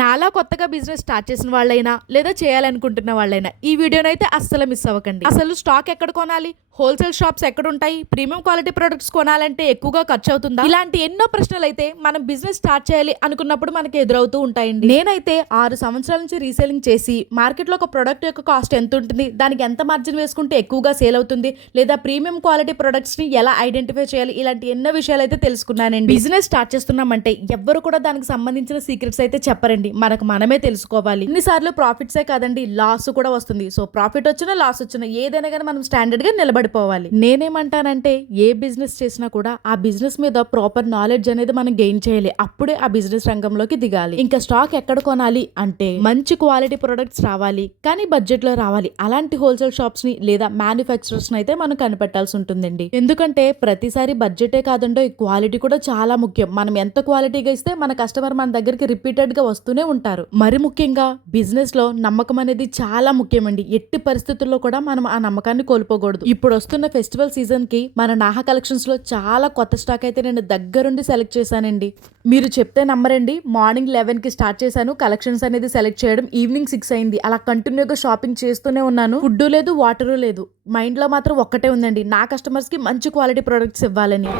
నాలా కొత్తగా business start చేసిన వాళ్ళైనా లేదా చేయాలనుకుంటున్న వాళ్ళైనా ఈ వీడియోనైతే అస్సలు మిస్ అవ్వకండి. అసలు స్టాక్ ఎక్కడ కొనాలి, హోల్సేల్ షాప్స్ ఎక్కడ ఉంటాయి, ప్రీమియం క్వాలిటీ ప్రొడక్ట్స్ కొనాలంటే ఎక్కువగా ఖర్చు అవుతుందా, ఇలాంటి ఎన్నో ప్రశ్నలు అయితే మనం బిజినెస్ స్టార్ట్ చేయాలి అనుకున్నప్పుడు మనకి ఎదురవుతూ ఉంటాయండి. నేనైతే 6 సంవత్సరాల నుంచి రీసేలింగ్ చేసి మార్కెట్ లో ఒక ప్రొడక్ట్ యొక్క కాస్ట్ ఎంత ఉంటుంది, దానికి ఎంత మార్జిన్ వేసుకుంటే ఎక్కువగా సేల్ అవుతుంది, లేదా ప్రీమియం క్వాలిటీ ప్రొడక్ట్స్ ని ఎలా ఐడెంటిఫై చేయాలి, ఇలాంటి ఎన్నో విషయాలు అయితే తెలుసుకున్నానండి. బిజినెస్ స్టార్ట్ చేస్తున్నామంటే ఎవ్వరు కూడా దానికి సంబంధించిన సీక్రెట్స్ అయితే చెప్పరండి, మనకు మనమే తెలుసుకోవాలి. ఇన్నిసార్లు ప్రాఫిట్సే కాదండి, లాస్ కూడా వస్తుంది. సో ప్రాఫిట్ వచ్చినా లాస్ వచ్చినా ఏదైనా కానీ మనం స్టాండర్డ్ గా నిలబడిపోవాలి. నేనేమంటానంటే ఏ బిజినెస్ చేసినా కూడా ఆ బిజినెస్ మీద ప్రాపర్ నాలెడ్జ్ అనేది మనం గెయిన్ చేయాలి, అప్పుడే ఆ బిజినెస్ రంగంలోకి దిగాలి. ఇంకా స్టాక్ ఎక్కడ కొనాలి అంటే మంచి క్వాలిటీ ప్రొడక్ట్స్ రావాలి, కానీ బడ్జెట్ లో రావాలి. అలాంటి హోల్సేల్ షాప్స్ ని లేదా మ్యానుఫ్యాక్చరర్స్ ని అయితే మనం కనిపెట్టాల్సి ఉంటుందండి. ఎందుకంటే ప్రతిసారి బడ్జెటే కాదండో క్వాలిటీ కూడా చాలా ముఖ్యం. మనం ఎంత క్వాలిటీగా ఇస్తే మన కస్టమర్ మన దగ్గరికి రిపీటెడ్ గా వస్తూనే ఉంటారు. మరి ముఖ్యంగా బిజినెస్ లో నమ్మకం అనేది చాలా ముఖ్యమండి. ఎట్టి పరిస్థితుల్లో కూడా మనం ఆ నమ్మకాన్ని కోల్పోకూడదు. ఇప్పుడు వస్తున్న ఫెస్టివల్ సీజన్ కి మన నాహా కలెక్షన్స్ లో చాలా కొత్త స్టాక్ అయితే నేను దగ్గరుండి సెలెక్ట్ చేశానండి. మీరు చెప్తే నమ్మరండి, మార్నింగ్ 11 కి స్టార్ట్ చేశాను కలెక్షన్స్ అనేది సెలెక్ట్ చేయడం, ఈవినింగ్ 6 అయింది. అలా కంటిన్యూగా షాపింగ్ చేస్తూనే ఉన్నాను. ఫుడ్ లేదు, వాటర్ లేదు, మైండ్ లో మాత్రం ఒక్కటే ఉందండి, నా కస్టమర్స్ కి మంచి క్వాలిటీ ప్రొడక్ట్స్ ఇవ్వాలని.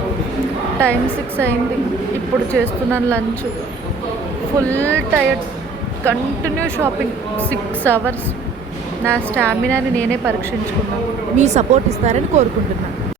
టైం 6 అయింది, ఇప్పుడు చేస్తున్నాను lunch. Full tired, continue shopping 6 hours. నా స్టామినాని నేనే పరీక్షించుకున్నాను. మీ సపోర్ట్ ఇస్తారని కోరుకుంటున్నాను.